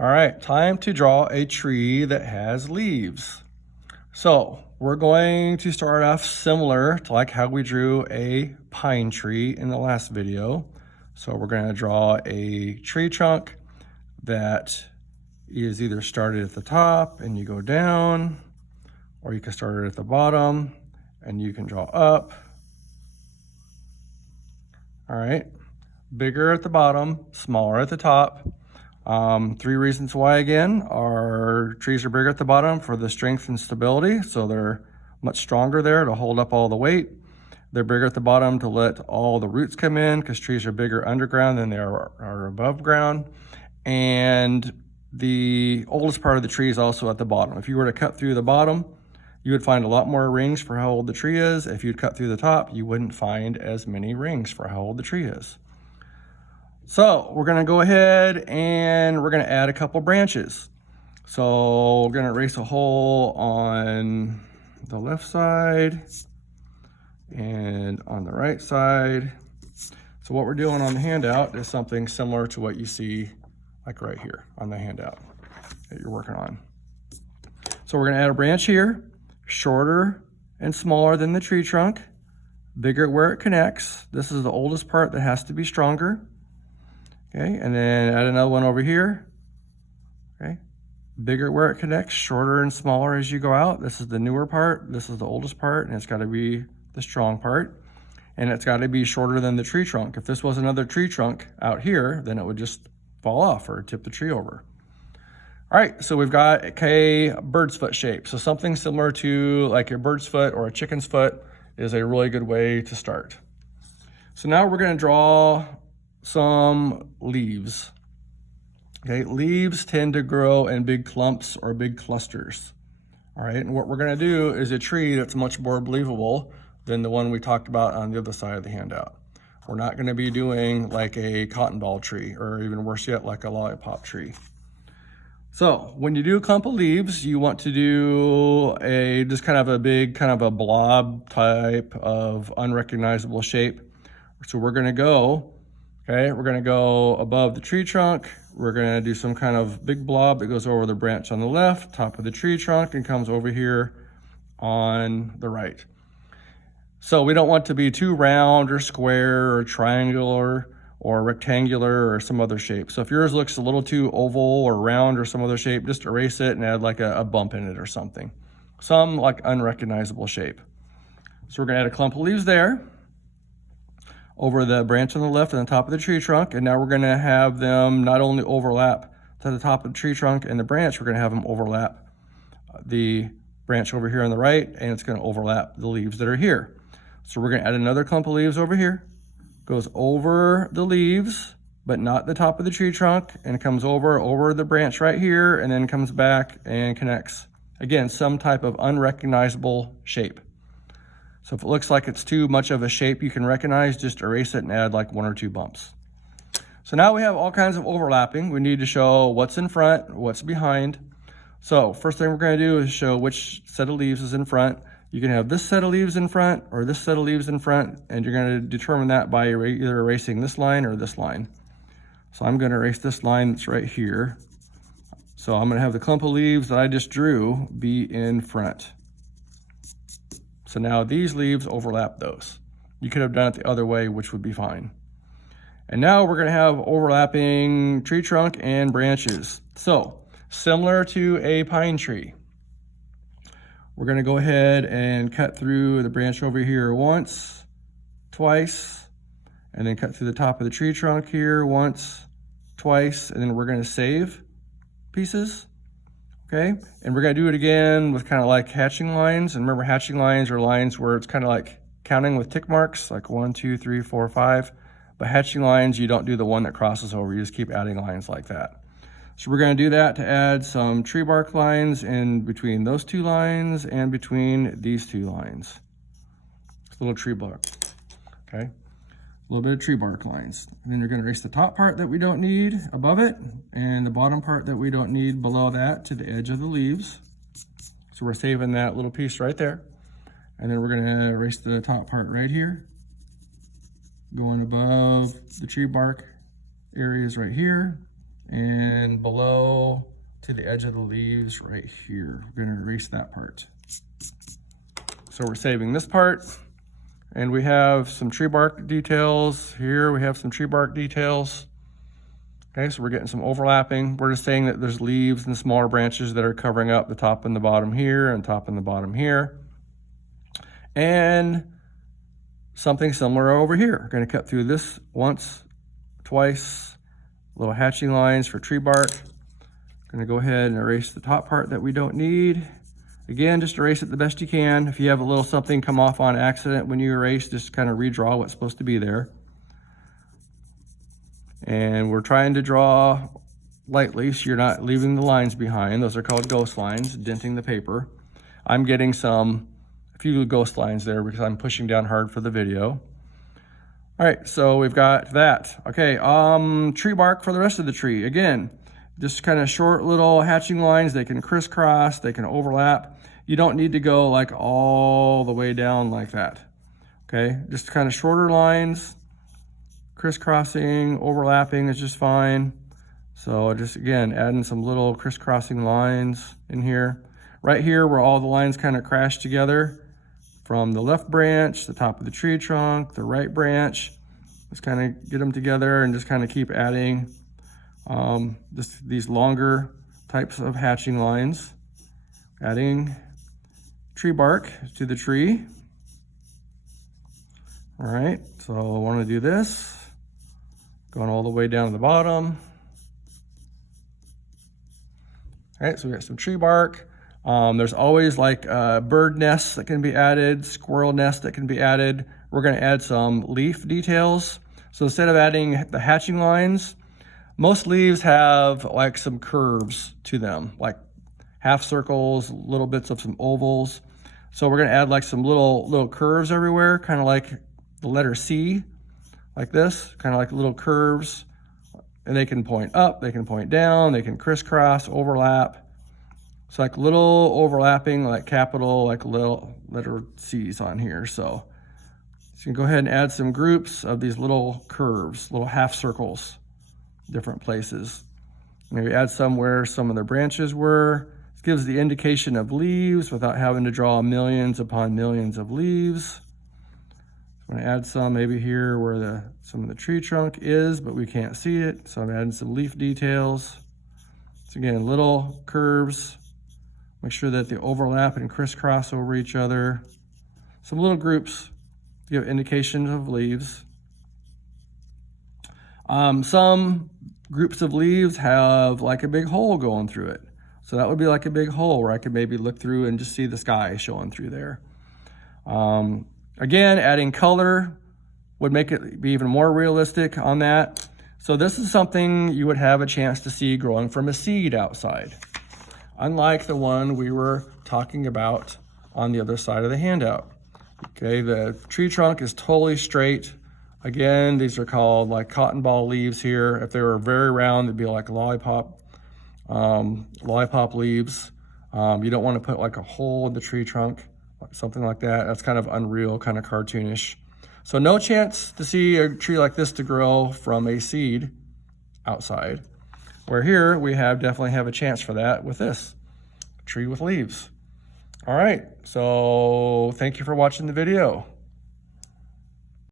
All right, time to draw a tree that has leaves. So we're going to start off similar to like how we drew a pine tree in the last video. So we're going to draw a tree trunk that is either started at the top and you go down, or you can start it at the bottom and you can draw up. All right, bigger at the bottom, smaller at the top. 3 reasons why again. Our trees are bigger at the bottom for the strength and stability, so they're much stronger there to hold up all the weight. They're bigger at the bottom to let all the roots come in, because trees are bigger underground than they are above ground. And the oldest part of the tree is also at the bottom. If you were to cut through the bottom, you would find a lot more rings for how old the tree is. If you'd cut through the top, you wouldn't find as many rings for how old the tree is. So we're gonna go ahead and we're gonna add a couple branches. So we're gonna erase a hole on the left side and on the right side. So what we're doing on the handout is something similar to what you see like right here on the handout that you're working on. So we're gonna add a branch here, shorter and smaller than the tree trunk, bigger where it connects. This is the oldest part that has to be stronger. Okay, and then add another one over here. Okay, bigger where it connects, shorter and smaller as you go out. This is the newer part, this is the oldest part, and it's gotta be the strong part. And it's gotta be shorter than the tree trunk. If this was another tree trunk out here, then it would just fall off or tip the tree over. All right, so we've got a bird's foot shape. So something similar to like a bird's foot or a chicken's foot is a really good way to start. So now we're gonna draw some leaves. Okay, leaves tend to grow in big clumps or big clusters. All right, and what we're gonna do is a tree that's much more believable than the one we talked about on the other side of the handout. We're not gonna be doing like a cotton ball tree, or even worse yet, like a lollipop tree. So when you do a clump of leaves, you want to do just kind of a big, kind of a blob type of unrecognizable shape. So we're gonna go, okay, we're gonna go above the tree trunk. We're gonna do some kind of big blob that goes over the branch on the left, top of the tree trunk, and comes over here on the right. So we don't want to be too round or square or triangular or rectangular or some other shape. So if yours looks a little too oval or round or some other shape, just erase it and add like a bump in it or something. Some like unrecognizable shape. So we're gonna add a clump of leaves there over the branch on the left and the top of the tree trunk. And now we're gonna have them not only overlap to the top of the tree trunk and the branch, we're gonna have them overlap the branch over here on the right, and it's gonna overlap the leaves that are here. So we're gonna add another clump of leaves over here, goes over the leaves, but not the top of the tree trunk, and comes over the branch right here, and then comes back and connects. Again, some type of unrecognizable shape. So if it looks like it's too much of a shape you can recognize, just erase it and add like 1 or 2 bumps. So now we have all kinds of overlapping. We need to show what's in front, what's behind. So first thing we're gonna do is show which set of leaves is in front. You can have this set of leaves in front or this set of leaves in front, and you're gonna determine that by either erasing this line or this line. So I'm gonna erase this line that's right here. So I'm gonna have the clump of leaves that I just drew be in front. So now these leaves overlap those. You could have done it the other way, which would be fine. And now we're gonna have overlapping tree trunk and branches. So similar to a pine tree, we're gonna go ahead and cut through the branch over here once, twice, and then cut through the top of the tree trunk here once, twice, and then we're gonna save pieces. Okay, and we're gonna do it again with kind of like hatching lines. And remember, hatching lines are lines where it's kind of like counting with tick marks, like 1, 2, 3, 4, 5. But hatching lines, you don't do the one that crosses over, you just keep adding lines like that. So we're gonna do that to add some tree bark lines in between those 2 lines and between these 2 lines. It's a little tree bark, okay? A little bit of tree bark lines. And then you're gonna erase the top part that we don't need above it, and the bottom part that we don't need below that to the edge of the leaves. So we're saving that little piece right there. And then we're gonna erase the top part right here, going above the tree bark areas right here, and below to the edge of the leaves right here. We're gonna erase that part. So we're saving this part, and we have some tree bark details. Here we have some tree bark details. Okay, so we're getting some overlapping. We're just saying that there's leaves and smaller branches that are covering up the top and the bottom here and top and the bottom here. And something similar over here. We're gonna cut through this once, twice, little hatching lines for tree bark. Gonna go ahead and erase the top part that we don't need. Again, just erase it the best you can. If you have a little something come off on accident when you erase, just kind of redraw what's supposed to be there. And we're trying to draw lightly so you're not leaving the lines behind. Those are called ghost lines, denting the paper. I'm getting a few ghost lines there because I'm pushing down hard for the video. All right, so we've got that. Okay, tree bark for the rest of the tree. Again, just kind of short little hatching lines. They can crisscross, they can overlap. You don't need to go like all the way down like that. Okay, just kind of shorter lines. Crisscrossing, overlapping is just fine. So just again, adding some little crisscrossing lines in here. Right here where all the lines kind of crash together from the left branch, the top of the tree trunk, the right branch. Just kind of get them together and just kind of keep adding just these longer types of hatching lines. Adding tree bark to the tree. All right, so I want to do this. Going all the way down to the bottom. All right, so we got some tree bark. There's always like bird nests that can be added, squirrel nests that can be added. We're gonna add some leaf details. So instead of adding the hatching lines, most leaves have like some curves to them, like half circles, little bits of some ovals. So we're gonna add like some little curves everywhere, kind of like the letter C. Like this, kind of like little curves, and they can point up, they can point down, they can crisscross, overlap. It's like little overlapping, like capital, like little letter C's on here. So you can go ahead and add some groups of these little curves, little half circles, different places. Maybe add some where some of the branches were. This gives the indication of leaves without having to draw millions upon millions of leaves. I'm gonna add some maybe here where some of the tree trunk is, but we can't see it. So I'm adding some leaf details. So again, little curves. Make sure that they overlap and crisscross over each other. Some little groups to give indications of leaves. Some groups of leaves have like a big hole going through it. So that would be like a big hole where I could maybe look through and just see the sky showing through there. Again, adding color would make it be even more realistic on that. So this is something you would have a chance to see growing from a seed outside, unlike the one we were talking about on the other side of the handout. Okay, the tree trunk is totally straight. Again, these are called like cotton ball leaves here. If they were very round, they'd be like lollipop leaves. You don't want to put like a hole in the tree trunk. Something like that. That's kind of unreal, kind of cartoonish. So no chance to see a tree like this to grow from a seed outside. Where here we definitely have a chance for that with this tree with leaves. All right, so thank you for watching the video.